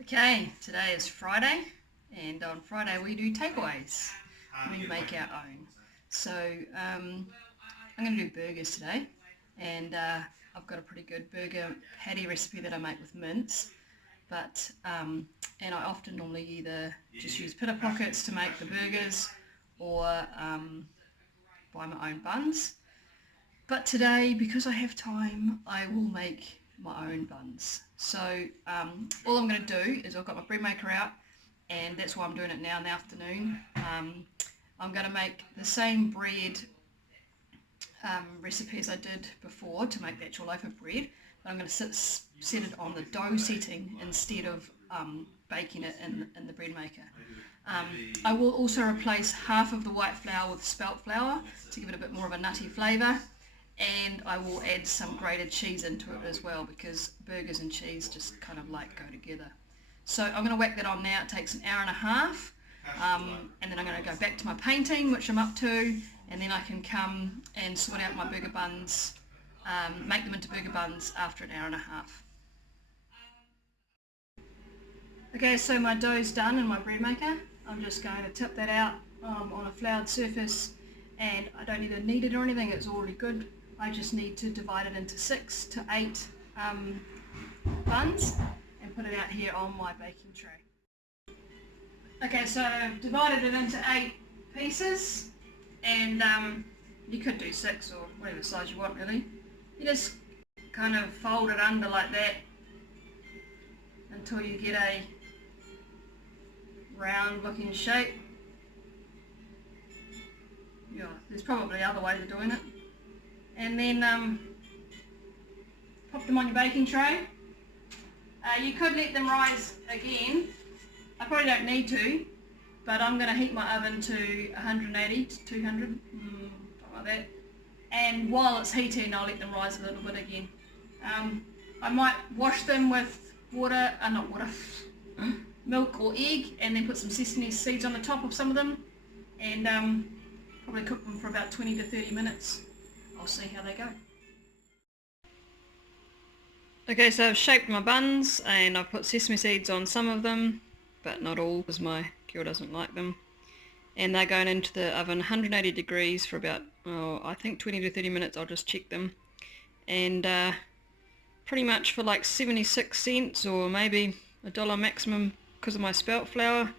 Okay, today is Friday, and on Friday we do takeaways. We make our own. So I'm going to do burgers today, and I've got a pretty good burger patty recipe that I make with mince. And I often normally either just use pita pockets to make the burgers, or buy my own buns. But today, because I have time, I will make my own buns. So all I'm going to do is I've got my bread maker out, and that's why I'm doing it now in the afternoon. I'm going to make the same bread recipe as I did before to make the actual loaf of bread, but I'm going to set it on the dough setting instead of baking it in the bread maker. I will also replace half of the white flour with spelt flour to give it a bit more of a nutty flavour, and I will add some grated cheese into it as well, because burgers and cheese just kind of like go together. So I'm going to whack that on now. It takes an hour and a half, and then I'm going to go back to my painting, which I'm up to, and then I can come and sort out my burger buns, make them into burger buns after an hour and a half. Okay, so my dough's done in my bread maker. I'm just going to tip that out on a floured surface, and I don't even knead it or anything, it's already good. I just need to divide it into 6 to 8 buns and put it out here on my baking tray. Okay, so I've divided it into 8 pieces, and you could do 6 or whatever size you want really. You just kind of fold it under like that until you get a round looking shape. Yeah, there's probably other ways of doing it. And then pop them on your baking tray. You could let them rise again. I probably don't need to, but I'm going to heat my oven to 180 to 200, something like that. And while it's heating, I'll let them rise a little bit again. I might wash them with water, not water, milk or egg, and then put some sesame seeds on the top of some of them, and probably cook them for about 20 to 30 minutes. I'll see how they go. Okay, so I've shaped my buns and I've put sesame seeds on some of them, but not all because my girl doesn't like them. And they're going into the oven 180 degrees for about, I think 20 to 30 minutes. I'll just check them. And pretty much for like 76 cents or maybe $1 maximum because of my spelt flour.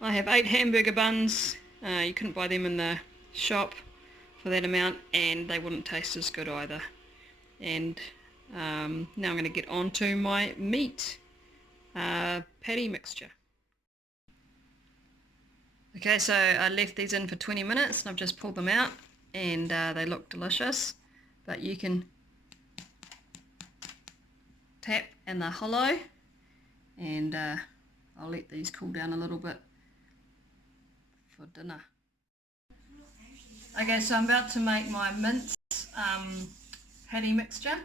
I have 8 hamburger buns. You couldn't buy them in the shop for that amount, and they wouldn't taste as good either. And now I'm going to get on to my meat patty mixture. Okay, so I left these in for 20 minutes and I've just pulled them out, and they look delicious, but you can tap and they're hollow, and I'll let these cool down a little bit for dinner. Okay, so I'm about to make my mince patty mixture,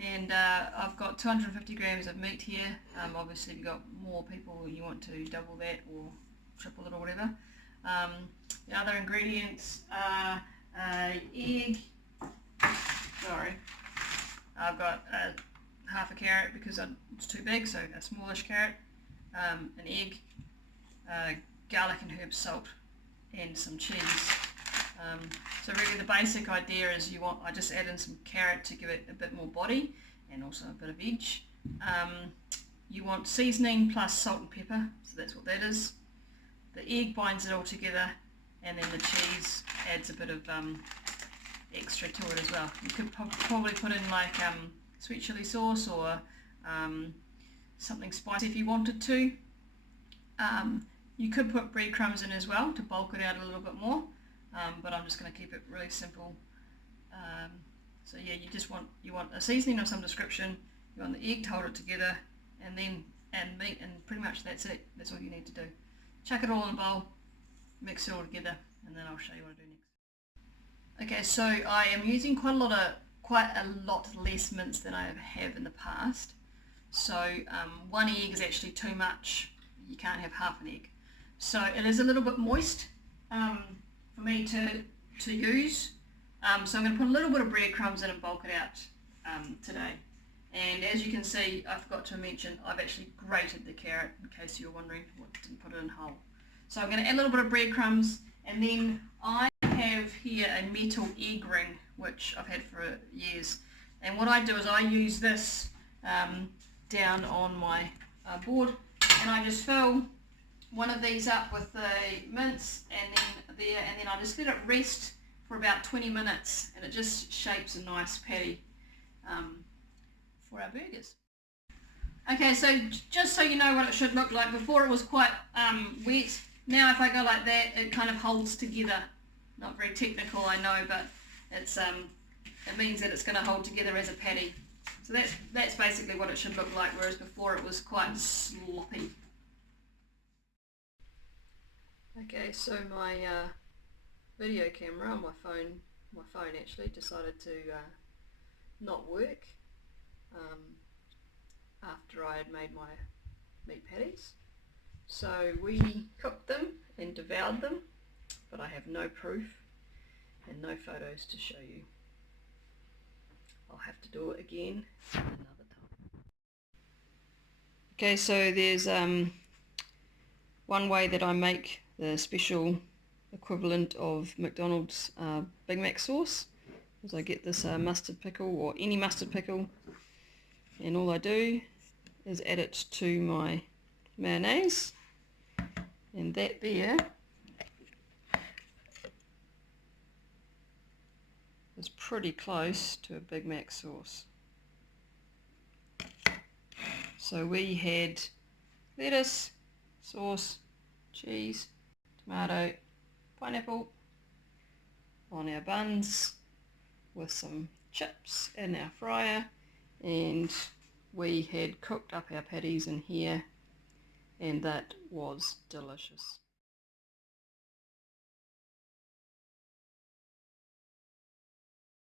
and I've got 250 grams of meat here. Obviously if you've got more people you want to double that or triple it or whatever. The other ingredients are egg, I've got half a carrot because it's too big, so a smallish carrot, an egg, garlic and herb salt, and some cheese. So really the basic idea is I just add in some carrot to give it a bit more body and also a bit of edge. You want seasoning plus salt and pepper, so that's what that is. The egg binds it all together, and then the cheese adds a bit of extra to it as well. You could probably put in like sweet chili sauce or something spicy if you wanted to. You could put breadcrumbs in as well to bulk it out a little bit more, but I'm just going to keep it really simple. So yeah, you want a seasoning of some description, you want the egg to hold it together, and then add meat, and pretty much that's it. That's all you need to do. Chuck it all in a bowl, mix it all together, and then I'll show you what I do next. Okay, so I am using quite a lot less mince than I have in the past. So 1 egg is actually too much. You can't have half an egg. So it is a little bit moist for me to use. So I'm going to put a little bit of breadcrumbs in and bulk it out today. And as you can see, I forgot to mention, I've actually grated the carrot, in case you're wondering what didn't put it in whole. So I'm going to add a little bit of breadcrumbs, and then I have here a metal egg ring, which I've had for years. And what I do is I use this down on my board, and I just fill one of these up with the mince, and then I just let it rest for about 20 minutes, and it just shapes a nice patty for our burgers. Okay, so just so you know what it should look like, before it was quite wet. Now if I go like that, it kind of holds together. Not very technical, I know, but it's it means that it's going to hold together as a patty. So that's basically what it should look like, whereas before it was quite sloppy. Okay, so my video camera on my phone actually decided to not work after I had made my meat patties. So we cooked them and devoured them, but I have no proof and no photos to show you. I'll have to do it again another time. Okay, so there's one way that I make the special equivalent of McDonald's BigMac sauce, is I get this mustard pickle, or any mustard pickle, and all I do is add it to my mayonnaise, and that there is pretty close to a Big Mac sauce. So we had lettuce, sauce, cheese, tomato, pineapple on our buns with some chips in our fryer, and we had cooked up our patties in here, and that was delicious.